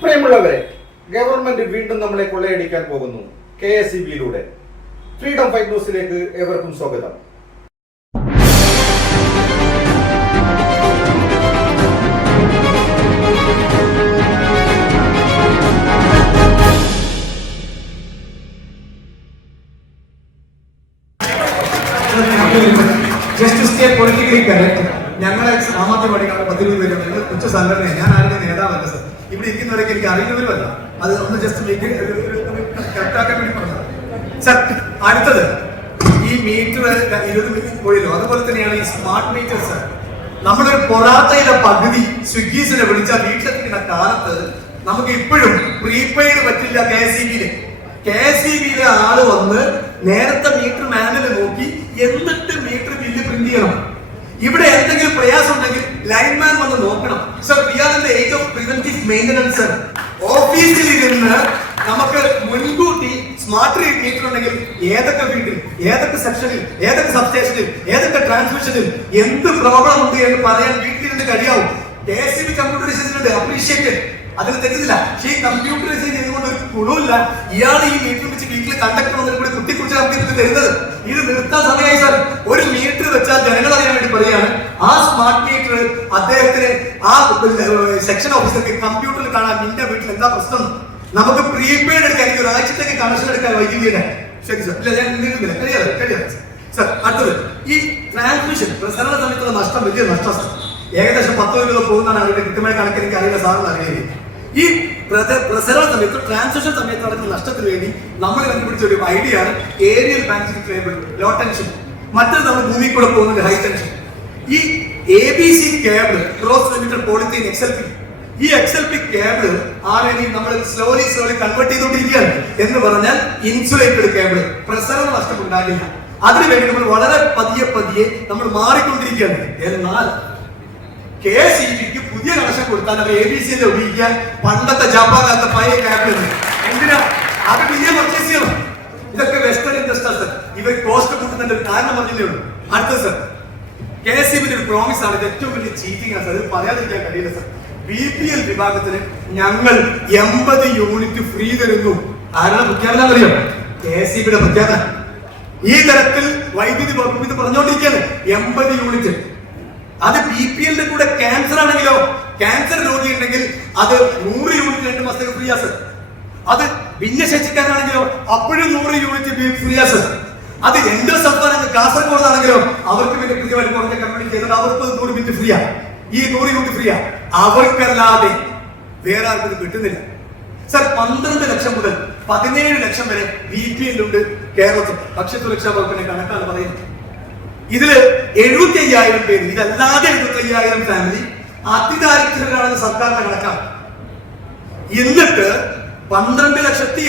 പ്രിയമുള്ളവരെ, ഗവൺമെന്റ് വീണ്ടും നമ്മളെ കൊള്ളയടിക്കാൻ പോകുന്നു. KSEBയിലൂടെ ഫ്രീഡം ഫൈറ്റ് ന്യൂസിലേക്ക് ഏവർക്കും സ്വാഗതം. Just stay politically correct. ഞങ്ങളെ സാമർത്ഥ്യം പഠിക്കാൻ 10-20 പേര് ഞങ്ങൾ ഉച്ച സംഘടന. ഞാൻ ആരുടെ നേതാവല്ല സർ. ഇവിടെ ഇരിക്കുന്നവരൊക്കെ എനിക്ക് അറിയുന്നവരുമല്ല. അത് ഒന്ന് ജസ്റ്റ് കറക്റ്റാക്കാൻ വേണ്ടി പറഞ്ഞത് സർ. അടുത്തത് ഈ മീറ്റർ 20 മിനിറ്റ് പോയല്ലോ, അതുപോലെ തന്നെയാണ് ഈ സ്മാർട്ട് മീറ്റർ സർ. നമ്മളൊരു പൊറാത്തയുടെ പകുതി സ്വിഗ്ഗീസിനെ വിളിച്ചാൽ വീട്ടിലെത്തിക്കുന്ന കാലത്ത് നമുക്ക് ഇപ്പോഴും പ്രീപെയ്ഡ് പറ്റില്ല. KSEBയിലെ ആള് വന്ന് നേരത്തെ മീറ്റർ മാനുവൽ നോക്കി എന്നിട്ട് മീറ്റർ ബില്ല് പ്രിന്റ് ചെയ്യണം. ഇവിടെ എന്തെങ്കിലും പ്രയാസം ഉണ്ടെങ്കിൽ ലൈൻമാൻ വന്ന് നോക്കണം sir. We are in the age of preventive maintenance sir. ഓഫീസിൽ ഇരുന്ന് നമുക്ക് മുൻകൂട്ടി സ്മാർട്ട് മീറ്റർ ഉണ്ടെങ്കിൽ ഏതൊക്കെ വീട്ടിൽ, ഏതൊക്കെ സെക്ഷനിൽ, ഏതൊക്കെ സബ്സ്റ്റേഷനിൽ, ഏതൊക്കെ ട്രാൻസ്മിഷനിൽ എന്ത് പ്രോബ്ലം ഉണ്ട് എന്ന് പറയാൻ വീട്ടിലിരുന്ന് കഴിയാവും. KSEB കമ്പ്യൂട്ടറൈസേഷൻ അപ്രീഷിയേറ്റഡ്, അതിൽ തെറ്റില്ല. പക്ഷേ ഈ കമ്പ്യൂട്ടറൈസേഷൻ ചെയ്തുകൊണ്ട് ഒരു ഗുണമില്ല. ഇയാൾ ഈ മീറ്റർ വെച്ച് വീട്ടിൽ കണ്ടക്ടർ വന്നിട്ട് കൂടി കുത്തിക്കുറിച്ച് നമുക്ക് തരുന്നത്. ഇത് നിർത്താൻ സമയമായി സാർ. ഒരു മീറ്റർ വെച്ചാൽ ജനങ്ങൾ അറിയാൻ വേണ്ടി പറയുകയാണ്. ആ സ്മാർട്ട് മീറ്റർ അദ്ദേഹത്തിന് ആ സെക്ഷൻ ഓഫീസർക്ക് കമ്പ്യൂട്ടറിൽ കാണാൻ നിന്റെ വീട്ടിൽ എന്താ പ്രശ്നം, നമുക്ക് പ്രീപെയ്ഡ് എടുക്കാൻ ഒരാഴ്ചത്തേക്ക് കണക്ഷൻ എടുക്കാൻ വൈദ്യുതിയുടെ. ശരി സാർ, ഇല്ല ഞാൻ നീങ്ങുന്നില്ല, കഴിയാതെ സാർ. അടുത്തത് ഈ ട്രാൻസ്മിഷൻ പ്രസരണ സമയത്തുള്ള നഷ്ടം വലിയ നഷ്ടം സാർ. ഏകദേശം 10 രൂപ പോകുന്നതാണ് അവരുടെ കൃത്യമായ കണക്ക് എനിക്ക് അറിയില്ല സാറിന് അറിയില്ല. ഈ പ്രസരണ സമയത്ത് ട്രാൻസ്മിഷൻ സമയത്ത് നടക്കുന്ന നഷ്ടത്തിന് വേണ്ടി നമ്മൾ കണ്ടുപിടിച്ച ഒരു ഐഡിയ ആണ് aerial bunched cable, low tension. മറ്റൊരു നമ്മൾ ഭൂമിയിൽ കൂടെ പോകുന്നത് ഹൈ ടെൻഷൻ. ഈ ABC cable, cross linked polythene XLP, ഈ XLP കേബിൾ ആണെങ്കിൽ നമ്മൾ സ്ലോലി കൺവേർട്ട് ചെയ്തുകൊണ്ടിരിക്കുകയാണ്. എന്ന് പറഞ്ഞാൽ ഇൻസുലേറ്റഡ് കേബിൾ, പ്രസരണ നഷ്ടം ഉണ്ടാകില്ല. അതിനുവേണ്ടി നമ്മൾ വളരെ പതിയെ നമ്മൾ മാറിക്കൊണ്ടിരിക്കുകയാണ്. എന്നാൽ KSEBക്ക് പുതിയ കണക്ഷൻ കൊടുത്താൽ അവർ ABCയിൽ ഉപയോഗിക്കാൻ പണ്ടത്തെ ജാപ്പാനത്തെ പഴയ കേബിൾ എന്തിനാ അത് പിന്നെ പർച്ചേസ് ചെയ്യണം. ഇതൊക്കെ വെസ്റ്റേൺ ഇൻഡസ്ട്രീസ്. ഇവർ കോസ്റ്റ് കൂട്ടുന്നതിന്റെ ഒരു കാരണം പറഞ്ഞേ ഉള്ളൂ. അടുത്തത് സർ, KSEBിന്റെ ഒരു പ്രോമിസ് ആണ്. ഇത് ഏറ്റവും വലിയ ചീറ്റിംഗ് ആണ് സർ. ഇത് പറയാതിരിക്കാൻ കഴിയില്ല സർ. BPL വിഭാഗത്തിന് ഞങ്ങൾ 80 യൂണിറ്റ് ഫ്രീ തരുന്നു. ആരുടെ പ്രഖ്യാപനം അറിയാം? KSEBിയുടെ പ്രഖ്യാപനം. ഈ തരത്തിൽ വൈദ്യുതി വകുപ്പ് ഇത് പറഞ്ഞുകൊണ്ടിരിക്കുകയാണ്. 80 യൂണിറ്റ്. അത് BPLന്റെ കൂടെ ക്യാൻസർ ആണെങ്കിലോ, ക്യാൻസർ രോഗി ഉണ്ടെങ്കിൽ അത് 100 യൂണിറ്റ് 2 മാസത്തേക്ക് ഫ്രീ ആ സർ. അത് ഭിന്നശേഷിക്കാരാണെങ്കിലോ അപ്പോഴും 100 യൂണിറ്റ് ഫ്രീ ആ സർ. അത് എന്റെ സംസ്ഥാനം കാസർഗോഡാണെങ്കിലോ അവർക്ക് പിന്നെ കൃത്യമായിട്ട് കുറഞ്ഞ കമ്പനി ചെയ്തത് അവർക്ക് 100 മിനിറ്റ് ഫ്രീയാ. ഈ 100 യൂണിറ്റ് ഫ്രീയാ. അവർക്കല്ലാതെ വേറെ ആർക്കും ഇത് കിട്ടുന്നില്ല സർ. 12 ലക്ഷം മുതൽ 17 ലക്ഷം വരെ BPL ഉണ്ട് കേരളത്തിൽ. ഭക്ഷ്യസുരക്ഷാ വകുപ്പിന്റെ കണക്കാണ് പറയുന്നത്. ഇതില് 75,000 പേര്, ഇതല്ലാതെ 75,000 ഫാമിലി അതിദാരിദ്ര്യരാണെന്ന് സർക്കാരിന്റെ കണക്കാണ്. എന്നിട്ട് 12 ലക്ഷത്തോ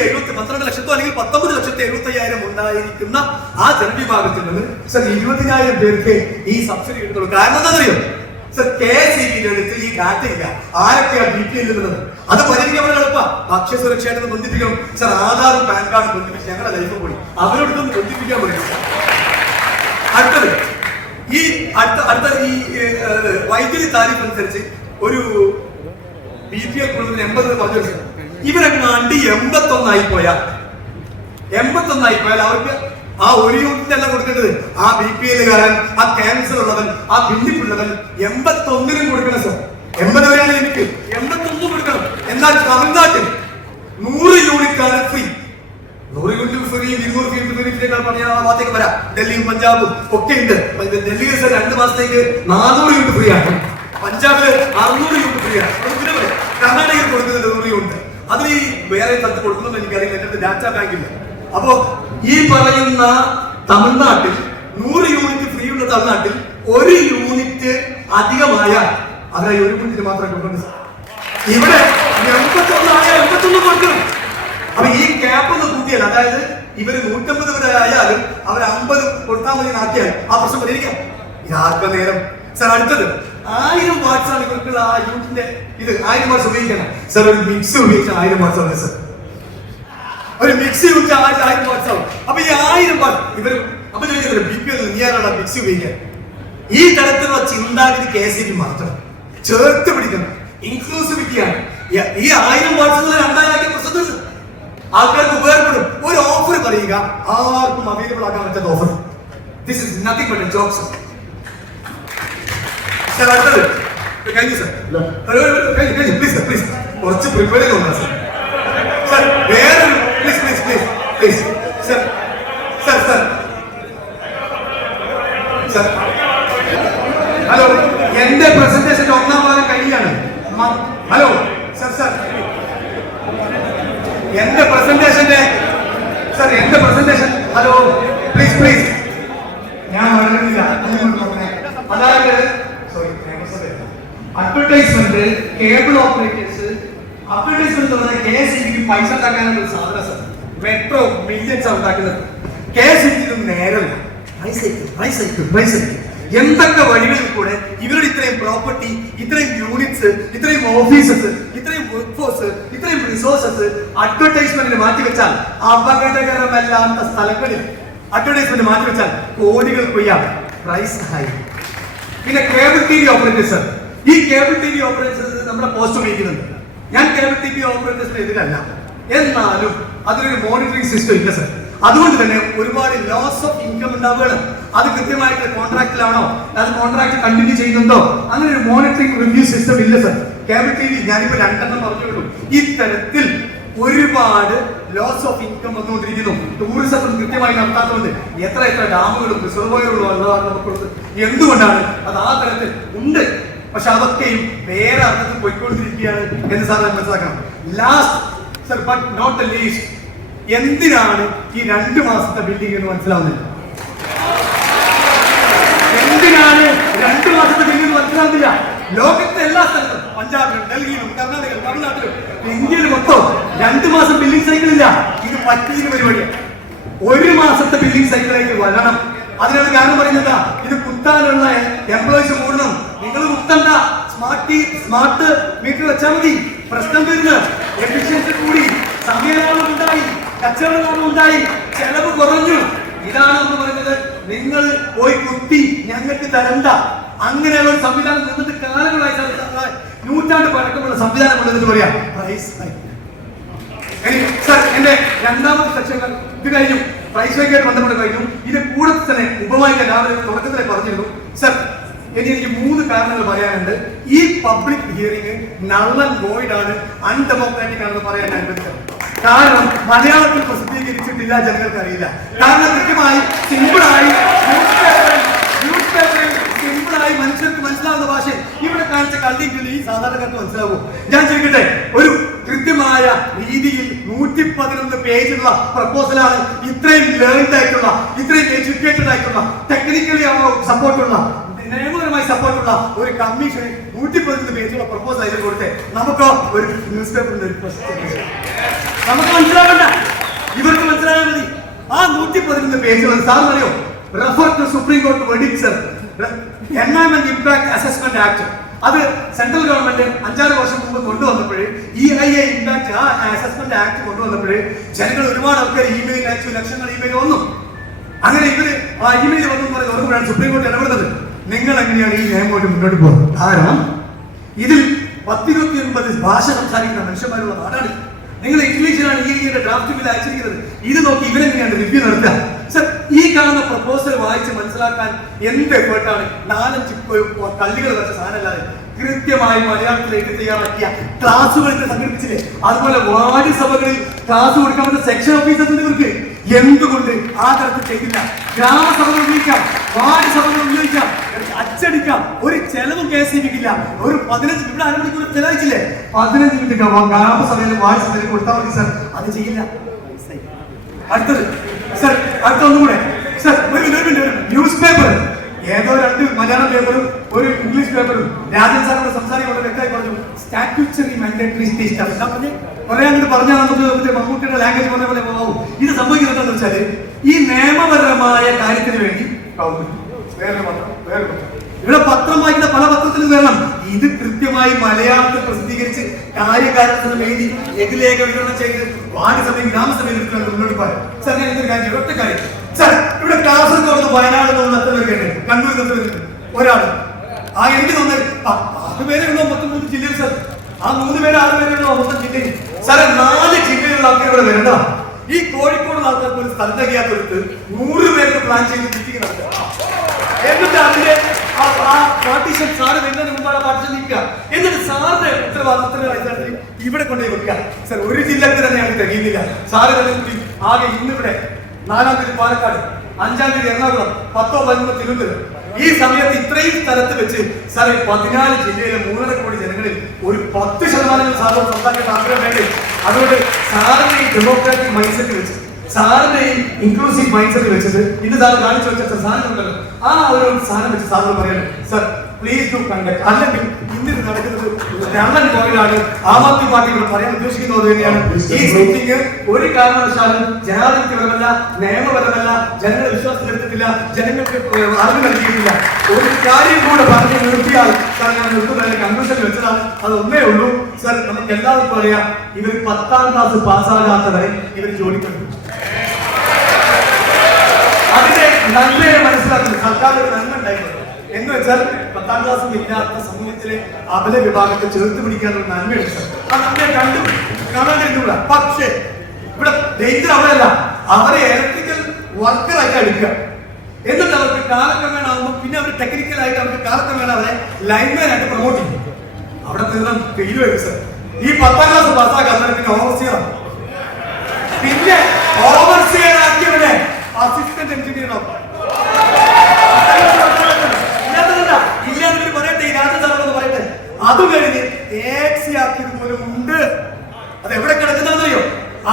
അല്ലെങ്കിൽ 19 ലക്ഷത്തി 75,000 ഉണ്ടായിരിക്കുന്ന ആ ജനവിഭാഗത്തിൽ നിന്ന് സർ 20,000 പേർക്ക് ഈ സബ്സിഡി കിട്ടുന്നുള്ളൂ. കാരണം എന്താ അറിയോ സർ? KSEBിന്റെ അടുത്ത് ഈ ഡാറ്റ ഇല്ല. ആരൊക്കെയാണ് BPL ഉള്ളത് അത് പരിഹരിക്കാൻ വളരെ എളുപ്പമാണ്. ഭക്ഷ്യസുരക്ഷയായിട്ട് ബന്ധിപ്പിക്കണം സർ. ആധാറും പാൻ കാർഡും ബന്ധിപ്പിച്ച് ഞങ്ങളുടെ ലൈഫ് പോയി അവരോടൊന്ന് ബന്ധിപ്പിക്കാൻ പറ്റും. അടുത്തത് ഈ വൈദ്യുതി താരിഫ് അനുസരിച്ച് ഒരു BPL കുടുംബത്തിന് 80 പറഞ്ഞു. ഇവരൊക്കെ നാണ്ടി 81 ആയിപ്പോയാൽ അവർക്ക് ആ 1 യൂണിറ്റ് അല്ല കൊടുക്കേണ്ടത്. ആ BPLകാരൻ, ആ ക്യാൻസർ ഉള്ളവൻ, ആ ഭിന്നിപ്പുള്ളവൻ 81 കൊടുക്കണം സർ. 80 വരെയാണ് എനിക്ക് 81 കൊടുക്കണം. എന്നാൽ തമിഴ്നാട്ടിൽ 100 യൂണിറ്റ് ആണ് ഫ്രീ. 100 യൂണിറ്റ് ഫ്രീ, 200 യൂണിറ്റിനേക്കാൾ പറഞ്ഞാൽ ആ ഭാഗത്തേക്ക് വരാം. ഡൽഹിയും പഞ്ചാബും ഒക്കെ ഉണ്ട്. ഡൽഹിയിൽ 2 മാസത്തേക്ക് 400 യൂണിറ്റ് ഫ്രീ ആണ്. പഞ്ചാബില് 600 യൂണിറ്റ് ഫ്രീ ആണ്. കർണാടകയിൽ കൊടുക്കുന്നുണ്ട് 100 യൂണിറ്റ്. അതിൽ ഈ വേറെ സ്ഥലത്ത് കൊടുക്കുന്നു എനിക്കറിയില്ല, എന്റെ ഡാറ്റാ ബാങ്കില്ല. അപ്പോ ഈ പറയുന്ന തമിഴ്നാട്ടിൽ 100 യൂണിറ്റ് ഫ്രീ ഉള്ള തമിഴ്നാട്ടിൽ 1 യൂണിറ്റ് അധികമായാൽ അതിനെ 1 യൂണിറ്റ് മാത്രമേ കൊടുക്കുന്നത്. ഇവിടെ 81 കൊടുക്കണം. അപ്പൊ ഈ ക്യാപ്പ് ഒന്ന് കൂട്ടിയാൽ, അതായത് ഇവര് 150 വരെ ആയാലും അവർ 50 കൊടുത്താൽ മതി നാട്ടിയാൽ ആ പ്രശ്നം പരിഹരിക്കാം. ഇതാർക്ക നേരം സർ. അടുത്തത് 1000 വാട്ട്സ് ആണ് ഇവർക്കുള്ള ആ യൂണിറ്റിന്റെ. ഇത് 1000 വാട്ട്സ് ഉപയോഗിക്കണം സർ. ഒരു മിക്സ് ഉപയോഗിച്ചാൽ 1000 വാട്ട്സ് ആണ് സർ. ഒരു മിക്സി ഉപയോഗിച്ചാൽ 1000 വാട്ട്സ് ആവും. അപ്പൊ ഈ 1000 വാട്ട് ഇവർ അപ്പൊ ചോദിക്കുന്നത് BPL നീയാണോ മിക്സി ഉപയോഗിക്കാൻ? ഈ തരത്തിലുള്ള ചിന്താഗതി KSEB മാറ്റണം, ചേർത്ത് പിടിക്കണം. ഇൻക്ലൂസിവിറ്റിയാണ്. ഈ 1000 വാട്സുകൾ 2000 ആക്കിയ പ്രസിദ്ധ ആൾക്കാർക്ക് ഉപകാരപ്പെടും. ഒരു ഓഫർ പറയുക, ആർക്കും അവൈലബിൾ ആക്കാൻ പറ്റുന്ന offer. This is nothing but A joke sir. Sir അടുത്തത് കഴിഞ്ഞു സർ. കഴിഞ്ഞു പ്ലീസ് സർ, പ്ലീസ് കുറച്ച് പ്രിപ്പയർ ചെയ്തോളാം സർ. സർ വേറെ please please please please sir sir sir sir hello, എന്റെ പ്രസന്റേഷൻ 1-ാം ഭാഗം കഴിയാണ്. ഹലോ സർ സർ എന്റെ പ്രസന്റേഷന്റെ സർ എന്റെ പ്രസന്റേഷൻ ഹലോ പ്ലീസ് പ്ലീസ് ഞാൻ വളരുന്നില്ല. അതായത് sorry advertisement, cable operators, advertisement എന്ന് പറഞ്ഞാൽ KSEBക്ക് പൈസ ഉണ്ടാക്കാനുള്ള ഒരു സാധനം സർ. മെട്രോ മില്യൻസ് ഉണ്ടാക്കുന്നത് KSEBക്ക് നേരല്ല. എന്തൊക്കെ വഴികളിൽ കൂടെ ഇവരുടെ ഇത്രയും പ്രോപ്പർട്ടി, ഇത്രയും യൂണിറ്റ്സ്, ഇത്രയും ഓഫീസസ്, ഇത്രയും വർക്ക് ഫോഴ്സ്, ഇത്രയും റിസോഴ്സസ് അഡ്വർടൈസ്മെന്റിന് മാറ്റിവെച്ചാൽ, അപകടകരമല്ലാത്ത സ്ഥലങ്ങളിൽ അഡ്വർടൈസ്മെന്റ് മാറ്റിവെച്ചാൽ കോടികൾ കൊയ്യാം. Price high. പിന്നെ കേബിൾ TV ഓപ്പറേറ്റേഴ്സ്, ഈ കേബിൾ TV ഓപ്പറേറ്റേഴ്സ് നമ്മുടെ പോസ്റ്റ് ഉപയോഗിക്കുന്നുണ്ട്. ഞാൻ കേബിൾ TV ഓപ്പറേറ്റേഴ്സിന് എതിരല്ല, എന്നാലും അതിനൊരു മോണിറ്ററിംഗ് സിസ്റ്റം ഇല്ല സർ. അതുകൊണ്ട് തന്നെ ഒരുപാട് ലോസ് ഓഫ് ഇൻകം ഉണ്ടാവുകയാണ്. അത് കൃത്യമായിട്ട് കോൺട്രാക്റ്റിലാണോ, അത് കോൺട്രാക്ട് കണ്ടിന്യൂ ചെയ്യുന്നുണ്ടോ, അങ്ങനെ ഒരു മോണിറ്ററിംഗ് റിവ്യൂ സിസ്റ്റം ഇല്ല സർ. കേബിൾ TV ഞാനിപ്പോ 2 പറഞ്ഞുള്ളൂ. ഇത്തരത്തിൽ ഒരുപാട് ലോസ് ഓഫ് ഇൻകം വന്നുകൊണ്ടിരിക്കുന്നു. ടൂറിസം കൃത്യമായി നടത്താത്തതുകൊണ്ട് എത്ര ഡാമുകളും റിസർവോയറുകളും ഉള്ളതാണ് നമുക്കുള്ളത്. എന്തുകൊണ്ടാണ് അത് ആ തരത്തിൽ ഉണ്ട്? പക്ഷെ അതൊക്കെയും വേറെ അർത്ഥത്തിൽ പോയിക്കൊണ്ടിരിക്കുകയാണ് എന്ന് സാർ മനസ്സിലാക്കണം. Last sir but not the least, എന്തിനാണ് ഈ 2 മാസത്തെ ബിൽഡിംഗ് എന്ന് മനസ്സിലാവുന്നില്ല? എന്തിനാണ് 2 മാസത്തെ ബിൽഡിംഗ് മനസ്സിലാവുന്നില്ല? ലോകത്തെ എല്ലാ സ്ഥലത്തും, പഞ്ചാബിലും ഡൽഹിയിലും കർണാടകയിലും തമിഴ്നാട്ടിലും ഇന്ത്യയിൽ മൊത്തം 2 മാസം ബില്ലിംഗ് സൈക്കിൾ ഇല്ല. ഇത് പറ്റിയ പരിപാടിയാണ്. 1 മാസത്തെ ബില്ലിംഗ് സൈക്കിളിലേക്ക് വരണം. അതിനുള്ള കാരണം പറയുന്നത് ഇത് കുത്താനുള്ള എംപ്ലോയീസ് കൂടണം. നിങ്ങൾ കുത്തണ്ട, സ്മാർട്ട് മീറ്റർ വെച്ചാൽ മതി. പ്രശ്നം വരുന്നത് എഫിഷ്യൻസി കൂടി, സമയലാഭം ഉണ്ടായി, കച്ചവടലാഭം ഉണ്ടായി, ചെലവ് കുറഞ്ഞു. ഇതാണ് എന്ന് പറയുന്നത്. നിങ്ങൾ പോയി കുത്തി ഞങ്ങൾക്ക് തരണ്ട. അങ്ങനെയുള്ള ഒരു സംവിധാനം നിന്നിട്ട് കാലങ്ങളായി, നൂറ്റാണ്ട് പഴക്കമുള്ള സംവിധാനം ഉണ്ടെന്ന് പറയാം. സർ എന്റെ 2ാമത്തെ സെക്ഷൻ ഇത് കഴിഞ്ഞു. പ്രൈസ് ഹൈക്കായിട്ട് ബന്ധപ്പെട്ട് കഴിഞ്ഞു. ഇത് കൂടെ തന്നെ ഉപവായിക്കാൻ രാവിലെ തുടക്കത്തിലെ പറഞ്ഞിരുന്നു സർ. എനിക്ക് 3 കാരണങ്ങൾ പറയാനുണ്ട്. ഈ public hearing null and void ആണ്, അൺഡെമോക്രാറ്റിക് ആണെന്ന് പറയാൻ അനുവദിച്ചത്. കാരണം മലയാളത്തിൽ പ്രസിദ്ധീകരിച്ചിട്ടില്ല, ജനങ്ങൾക്ക് അറിയില്ല. കാരണം കൃത്യമായി സിമ്പിളായി ന്യൂസ് പേപ്പറിൽ സിമ്പിളായി മനുഷ്യർക്ക് മനസ്സിലാവുന്ന ഭാഷയിൽ ഇവിടെ കാണിച്ച കള്ളിങ്കിൽ ഈ സാധാരണക്കാർക്ക് മനസ്സിലാവും. ഞാൻ ചോദിക്കട്ടെ, ഒരു കൃത്യമായ രീതിയിൽ 111 പേജുള്ള പ്രപ്പോസലാണ്. ഇത്രയും ലേൺഡ് ആയിട്ടുള്ള, ഇത്രയും എഡ്യൂക്കേറ്റഡ് ആയിട്ടുള്ള, ടെക്നിക്കലി സപ്പോർട്ടുള്ള, നിയമപരമായി സപ്പോർട്ടുള്ള ഒരു കമ്മീഷന് 111 പേജുള്ള പ്രപ്പോസൽ അതിൽ കൊടുത്തേ നമുക്കോ ഒരു ന്യൂസ് പേപ്പറിന്റെ നമുക്ക് മനസ്സിലാവണ്ട, ഇവർക്ക് മനസ്സിലായാൽ മതി. ആ 111 പേജുകൾ സാറിനറിയോ? Refer to supreme court verdict sir. Environment impact assessment act, അത് സെൻട്രൽ ഗവൺമെന്റ് 5-6 വർഷം മുമ്പ് കൊണ്ടുവന്നപ്പോഴേ, EIA ഇമ്പാക്ട് ആ അസസ്മെന്റ് ആക്ട് കൊണ്ടുവന്നപ്പോഴേ ജനങ്ങൾ ഒരുപാട് ആൾക്കാർ ഇമെയിൽ അയച്ചു, ലക്ഷങ്ങൾ ഇമെയിൽ വന്നു. അങ്ങനെ ഇവര് ആ ഇമെയിൽ വന്നു പറയുന്നത് ഓർമ്മയാണ് സുപ്രീം കോടതി ഇടപെടുന്നത്. നിങ്ങൾ എങ്ങനെയാണ് ഈ നിയമം കൊണ്ട് മുന്നോട്ട് പോകുന്നത്? കാരണം ഇതിൽ 10-29 ഭാഷ സംസാരിക്കുന്ന മനുഷ്യന്മാരുള്ള നാടാണ്. നിങ്ങൾ ഇംഗ്ലീഷിലാണ് ഈ ഡ്രാഫ്റ്റ് ബിൽ അയച്ചിരിക്കുന്നത്. ഇത് നോക്കി ഇവരെങ്ങനെയാണ് റിവ്യൂ നടത്തുക? സർ, ഈ കാണുന്ന പ്രപ്പോസൽ വായിച്ച് മനസ്സിലാക്കാൻ എന്ത് എഫേർട്ടാണ്? 4-5 കള്ളികൾ വെച്ച സാധനമല്ലാതെ കൃത്യമായി മലയാളത്തിലേക്ക് തയ്യാറാക്കിയ ക്ലാസുകളൊക്കെ സംഘടിപ്പിച്ചില്ലേ? അതുപോലെ വാർഡ് സഭകളിൽ ക്ലാസ് കൊടുക്കാൻ പറ്റുന്ന സെക്ഷൻ ഓഫീസേഴ്സ് ഉണ്ട് ഇവർക്ക്. എന്തുകൊണ്ട് ആ തരത്തിൽ ചെയ്തില്ല? ഗ്രാമസഭകൾ ഉപയോഗിക്കാം, വാർഡ് സഭകൾ ഉപയോഗിക്കാം, അച്ചടിക്കാം. ഒരു ചെലവും KSEBക്കില്ല. ഒരു 15 ഇവിടെ അരമണിക്കൂർ ചെലവഴിച്ചില്ലേ? 15 മിനിറ്റ് ഗ്രാമസഭയിലും വാർഡ് സഭയിലും കൊടുത്താൽ മതി സർ. അത് ചെയ്യില്ല. അടുത്തത് സർ, അടുത്തൊന്നും കൂടെ സർ, ന്യൂസ് പേപ്പർ ഏതോ 2 മലയാളം പേപ്പറും ഒരു ഇംഗ്ലീഷ് പേപ്പറും രാജൻ സാറിന്റെ സംസാരിക്കുന്നത് വ്യക്തമായി പറഞ്ഞു. സ്റ്റാറ്റ്യൂട്ടറി മാൻഡേറ്ററി സ്റ്റേറ്റ് കുറെ അങ്ങോട്ട് പറഞ്ഞാൽ നമുക്ക് മമ്മൂട്ടിയുടെ ലാംഗ്വേജ് പറഞ്ഞ പോലെ പോകാവും. ഇത് സംഭവിക്കുന്നത് എന്താണെന്ന് വെച്ചാല് ഈ നിയമപരമായ കാര്യത്തിന് വേണ്ടി ഇവിടെ പത്രം വായിക്കുന്ന പല പത്രത്തിലും വരണം. ഇത് കൃത്യമായി മലയാളത്തിൽ പ്രസിദ്ധീകരിച്ച് കാര്യകാരണത്തിന് വേണ്ടി ലഘുലേഖ വിതരണം ചെയ്ത് വാർഡ് സഭയും ഗ്രാമസഭയും മുന്നോട്ട് പോകാൻ സാർ. ഞാൻ ഇതൊരു കാര്യം, ഒറ്റ കാര്യം സാർ, ഇവിടെ കാസർഗോഡ് വയനാട് നിന്ന് എത്ര പേരുണ്ട്, കണ്ണൂരിൽ എത്ര പേരുണ്ട്? ഒരാള്. ആ എനിക്ക് തോന്നുന്നത് 10 പേരേ ഉള്ളൂ 33 ജില്ലയിൽ സാർ. ആ 3 പേര് 6 പേരുള്ള മൊത്തം ജില്ലയിൽ സാറേ 4 ജില്ലയിലുള്ള ആൾക്കാർ ഇവിടെ വരണ്ട. ഈ കോഴിക്കോട് ആൾക്കാർക്ക് ഒരു സ്ഥലം തികയാത്തെടുത്ത് 100 പേർക്ക് പ്ലാൻ ചെയ്ത് മീറ്റിംഗ് നടത്തുക. എന്നിട്ട് അതിന്റെ പാർട്ടീഷൻ സാറ് വരുന്നതിന് മുമ്പാണ് പാർട്ടീഷൻ നീക്കുക. എന്നിട്ട് സാറിന്റെ ഉത്തരവാദിത്തത്തിന്റെ അടിസ്ഥാനത്തിൽ ഇവിടെ കൊണ്ടുപോയി വെക്കുക. സാർ ഒരു ജില്ലക്ക് തന്നെയാണ് തികയുന്നില്ല. സാറ് തന്നെ കൂടി ആകെ ഇന്നിവിടെ 4-ാം തീയതി പാലക്കാട്, 5-ാം തീയതി എറണാകുളം, 10-ഓ 11-ഓ തിരുവനന്തപുരം. ഈ സമയത്ത് ഇത്രയും സ്ഥലത്ത് വെച്ച് സാർ 14 ജില്ലയിലെ 3.5 കോടി ജനങ്ങളിൽ ഒരു 10% സാറ് സ്വന്തമാക്കിയിട്ട് ആഗ്രഹം വേണ്ടേ? അതുകൊണ്ട് സാറിന്റെ ഈ ഡെമോക്രാറ്റിക് മൈൻഡ് സെറ്റ് വെച്ച്, സാറിന്റെ ഈ ഇൻക്ലൂസീവ് മൈൻഡ് സെറ്റ് വെച്ചിട്ട് ഇന്ന് സാർ കാണിച്ചു വെച്ച സാധനമുണ്ടല്ലോ, ആ ഒരു സാധനം വെച്ച് സാറിന് പറയണം സർ പ്ലീസ് ഡു കണ്ടക്ട്. അല്ലെങ്കിൽ ഇന്നിത് നടക്കുന്നത് രണ്ടൻ പോയിലാണ് ആം ആദ്മി പാർട്ടി ഇവിടെ പറയാൻ ഉദ്ദേശിക്കുന്നത് തന്നെയാണ്. ഈ മീറ്റിംഗ് ഒരു കാരണവശാലും ജനാധിപത്യപരമല്ല, നിയമപരമല്ല, ജനങ്ങളെ വിശ്വാസത്തിലെടുത്തിട്ടില്ല, ജനങ്ങൾക്ക് അറിവ് നൽകിയിട്ടില്ല. ഒരു കാര്യം കൂടെ പറഞ്ഞ് നിർത്തിയാൽ സാർ ഞാൻ നിർത്തുന്നതിന് കൺക്ലൂഷൻ വെച്ചതാണ്. അത് ഒന്നേ ഉള്ളൂ സർ, നമുക്ക് എല്ലാവർക്കും അറിയാം ഇവർ 10ാം ക്ലാസ് പാസ്സാകാത്തവരെ ഇവർ ജോലിക്കുണ്ട്. അതിന്റെ നന്മയെ മനസ്സിലാക്കുന്നത് സർക്കാരിന്റെ നന്മ ഉണ്ടായിരുന്നു എന്ന് വെച്ചാൽ 10ാം ക്ലാസ്സും ഇല്ലാത്ത സമൂഹത്തിലെ അബല വിഭാഗത്തെ ചേർത്ത് പിടിക്കാനുള്ള നന്മയുണ്ട് സർ. ആ നന്മയെ കാണാൻ കഴിഞ്ഞൂടാ. പക്ഷേ ഇവിടെ ഡേഞ്ചർ അവിടെയല്ല, അവരെ ഇലക്ട്രിക്കൽ വർക്കറായിട്ട് എടുക്കുക. എന്നിട്ട് അവർക്ക് കാലക്രമേണ ആകുമ്പോൾ പിന്നെ അവർ ടെക്നിക്കലായിട്ട് അവർക്ക് കാലക്രമേണ അവരെ ലൈൻമാൻ ആയിട്ട് പ്രൊമോട്ട് ചെയ്യും. അവിടെ തീർന്നാൽ ഫെയിൽ വരും സർ. ഈ 10ാം ക്ലാസ് പാസ്സാക്കാത്ത പിന്നെ ഓവർസിയറാണ്. പിന്നെ ഓവർസിയർ ആക്കിയവരെ അസിസ്റ്റന്റ് എഞ്ചിനീയർ ആവും. ഇല്ലാത്തവർ പറയട്ടെ, ഈ രാജ്യസഭ പറയട്ടെ. അത് കഴിഞ്ഞ് എക്സി ആക്കിയത് പോലും ഉണ്ട്. അത് എവിടെ കിടക്കുന്നറിയോ?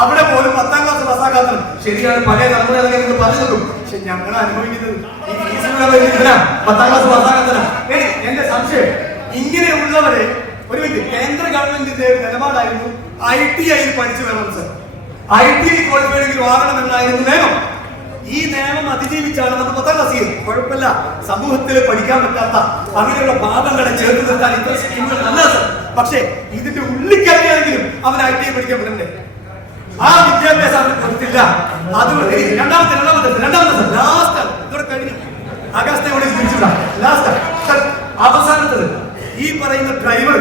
അവിടെ പോലും 10ാം ക്ലാസ് പാസ്സാക്കാത്തത്. ശരിയാണ്, പഴയ തലമുറ പറഞ്ഞു നോക്കും. പക്ഷെ ഞങ്ങൾ അനുഭവിക്കുന്നത് ഈ ഫീസിനുള്ള 10ാം ക്ലാസ് പാസ്സാക്കാത്തതാണ്. എന്റെ സംശയം ഇങ്ങനെയുള്ളവരെ ഒരു മിനിറ്റ്, കേന്ദ്ര ഗവൺമെന്റിന്റെ നിലപാടായിരുന്നു ITI പഠിച്ചു വേണം സർ. ITI ക്വാളിഫൈഡ് വാങ്ങണം എന്നായിരുന്നു നിയമം. ഈ നിയമം അതിജീവിച്ചാണ് നമ്മൾ 10ാം ക്ലാസ് ചെയ്യുന്നത്. കുഴപ്പമില്ല, സമൂഹത്തിൽ പഠിക്കാൻ പറ്റാത്ത അങ്ങനെയുള്ള പാപങ്ങളെ ചേർത്ത് നിർത്താൻ ഇത്ര സ്കീമുകൾ നല്ല സർ. പക്ഷേ ഇതിന്റെ ഉള്ളിക്കറിയാണെങ്കിലും അവൻ ITI പഠിക്കാൻ പറ്റണ്ടേ? ആ വിദ്യാഭ്യാസം അവന് കൊടുത്തില്ല. അതുകൊണ്ട് രണ്ടാമത്തെ ലാസ്റ്റ് ഇതോടെ കഴിഞ്ഞു. ആകാശത്തെ ഇവിടെ ലാസ്റ്റ് സർ, അവസാനത്തത് ഈ പറയുന്ന ഡ്രൈവർ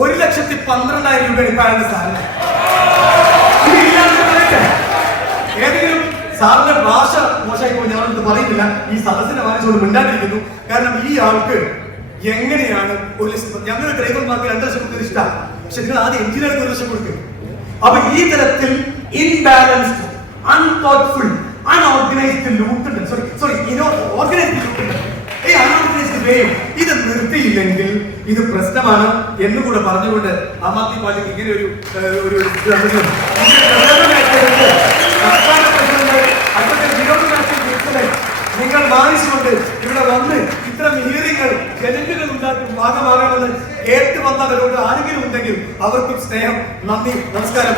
1,12,000 രൂപ എടുക്കാനുള്ള സാധനം. ഏതെങ്കിലും സാറിന്റെ ഭാഷ മോശമായി പോയി ഞാനൊന്നും പറയുന്നില്ല. ഈ സദസ്സിനെ വാങ്ങിച്ചുകൊണ്ട് മിണ്ടാണ്ടിരിക്കുന്നു. കാരണം ഈ ആൾക്ക് എങ്ങനെയാണ് ഞങ്ങൾ ഡ്രൈവർമാർക്ക് 2 ലക്ഷം കൊടുക്കുന്നത് ഇഷ്ടമാണ്. പക്ഷെ നിങ്ങൾ ആദ്യം എഞ്ചിനീയർക്ക് 1 ലക്ഷം കൊടുക്കുക. അപ്പൊ ഈ തരത്തിൽ ഇൻബാലൻസ്ഡ്, അൺതോട്ട്ഫുൾ, അൺഓർഗനൈസ്ഡ് ലൂട്ടുണ്ട്. ഓർഗനൈസ്ഡ് ലൂട്ടുണ്ട്. ഈ അൺഓർഗനൈസ്ഡ് വേയും ഇത് നിർത്തിയില്ലെങ്കിൽ ഇത് പ്രശ്നമാണ് എന്നുകൂടെ പറഞ്ഞുകൊണ്ട് ആം ആദ്മി പാർട്ടിക്ക് ഇങ്ങനെ ഒരു നിങ്ങൾ വാങ്ങിച്ചുകൊണ്ട് ഇവിടെ വന്ന് ഇത്തരം ഹിയറിങ്ങൾ ജനങ്ങൾ ഉണ്ടാക്കി ഭാഗമാകണമെന്ന് കേട്ട് വന്നവരോട് ആരെങ്കിലും ഉണ്ടെങ്കിൽ അവർക്കും സ്നേഹം, നന്ദി, നമസ്കാരം.